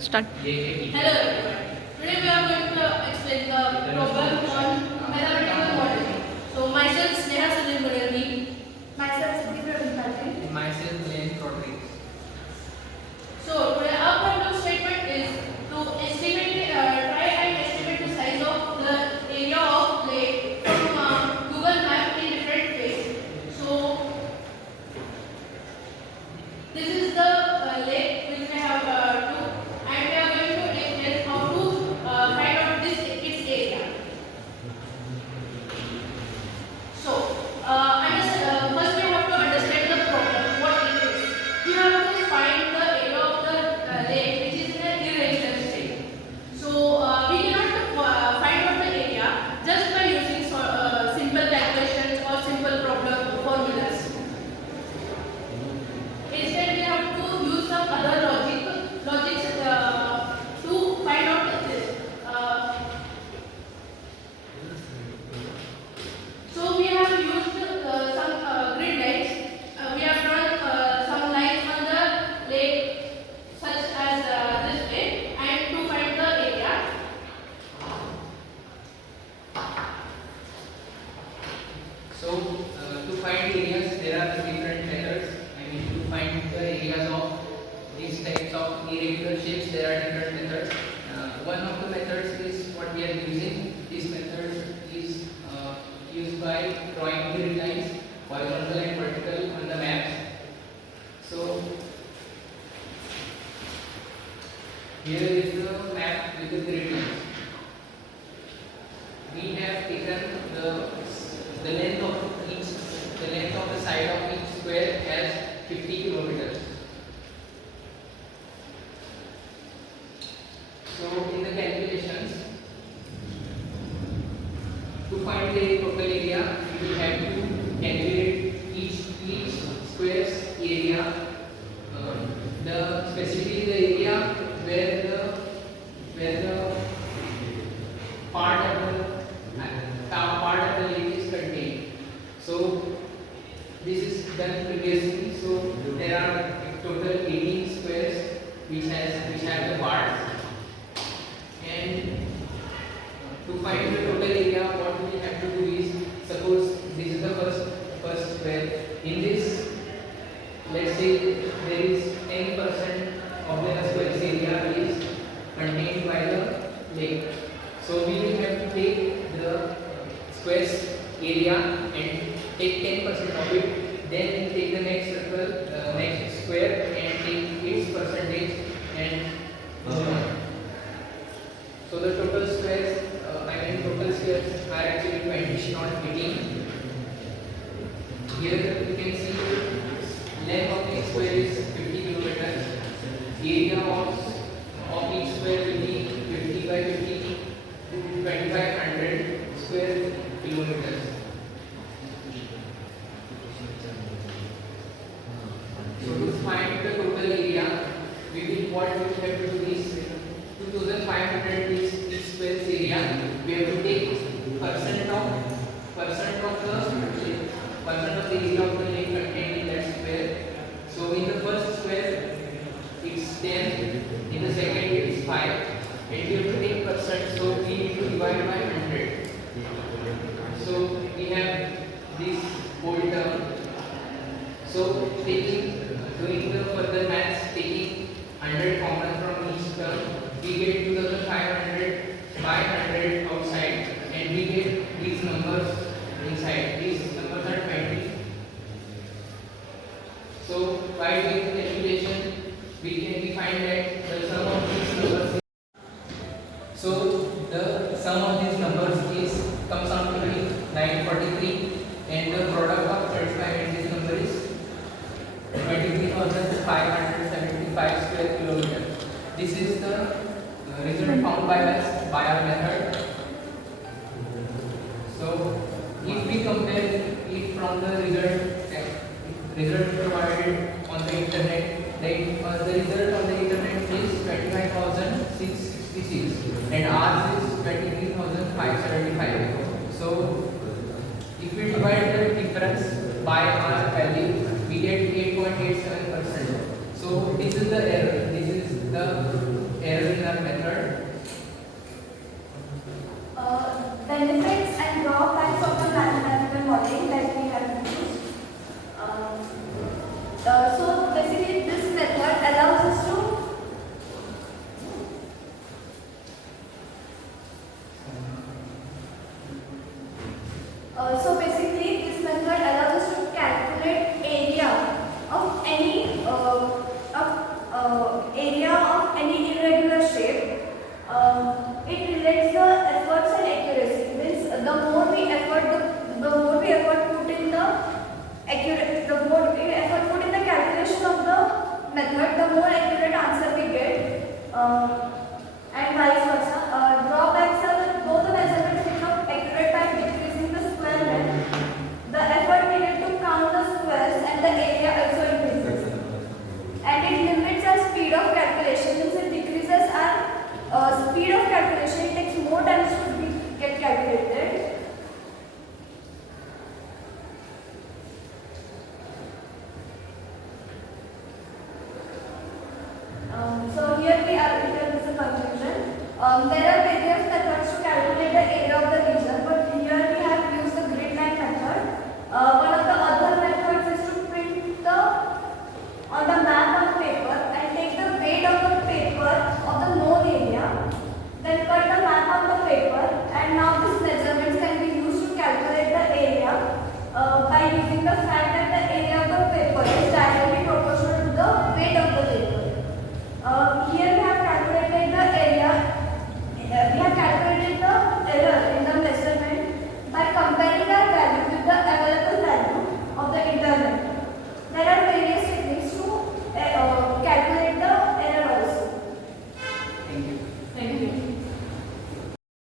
Start. Hello everyone. Today we are going to explain the problem on mathematical modeling. So myself Sneha Sujin Munirni. Myself Siddhi Praveen Patil. Myself, Glenn Rodriguez. So today our problem statement is to try and estimate the size of the area of lake from Google Map in different ways. So this is the lake which we have to, and we are going to explain how to find out its area. So first we have to understand the problem, what it is. We have to find the area of the lake which is in an irregular state. So we cannot find out the area just by using simple calculations or simple problem formulas. Instead, we have to use some other logics to find out this. So we have used some grid lines. We have drawn some lines on the lake, such as this way, and to find the area. So, to find areas, there are different methods. I mean, to find the areas of these types of irregular shapes, there are different methods. One of the methods is what we are using. This method is used by drawing grid lines, horizontal and vertical, on the maps. So, here is the map with the grid lines. We have taken the length of the side of each square as 50 kilometers. So in the calculations, to find the total area, we will have to calculate each square's area. Specifically the area where the part of the lake is contained. So this is done previously. So there are total 18 squares which have the parts. And to find the total area, what we have to do is, suppose this is the first square. In this, let's say there is 10% of the square's area is contained by the lake. So we will have to take the square's area and take 10% of it. Then we take the next circle, next square, and take its percentage and so the total squares, total squares are actually 20, not 18. Here you can see length of each square is 50 kilometers. Area of each square will be 50 by 50, 2500 square kilometers. So to find the total area, what we have to do is 2500 is each square's area. We have to take percent of the area of the lake contained in that square. So in the first square it's 10, in the second it's 5, and we have to take percent. So we need to divide by 100. So we have this whole term. So doing the further maths, taking 100 common from each term, we get 2500 by 100 outside, and we get these numbers inside. These numbers are 20. So by doing the calculation, we find that the sum of these numbers. So the sum of these numbers comes out to be 943, and the product of 35 and this number is 23,575 square kilometers. This is the result found by us by our method. So if we compare it from the result provided on the internet, the result on the internet is 25,666 and ours is 23,575. So if we divide the difference by our value, we get 8.87%. So this is the error. This is the error our method. Benefits and drawbacks of the mathematical modeling that we have used. So basically this method allows us to calculate area of any irregular shape. It relates the efforts and accuracy. Means the more we effort put in the calculation of the method, the more accurate answer we get, and vice versa. Drawbacks are that though the measurements become accurate by decreasing the square length, the effort needed to count the squares and the area also increases. And it limits our speed of calculation. Means it decreases our speed of calculation. It takes more time to get calculated. So here we are. Here is the conclusion. There are various methods to calculate the area of the region, but here we have used the grid line method. One of the other methods is to print on the map on paper and take the weight of the paper of the known area, then cut the map on the paper, and now these measurements can be used to calculate the area by using the fact that the area of the paper is directly proportional to the weight of the paper. Here we have calculated the area. We have calculated the error in the measurement by comparing our value with the available value of the internet. There are various techniques to calculate the error also. Thank you. Thank you.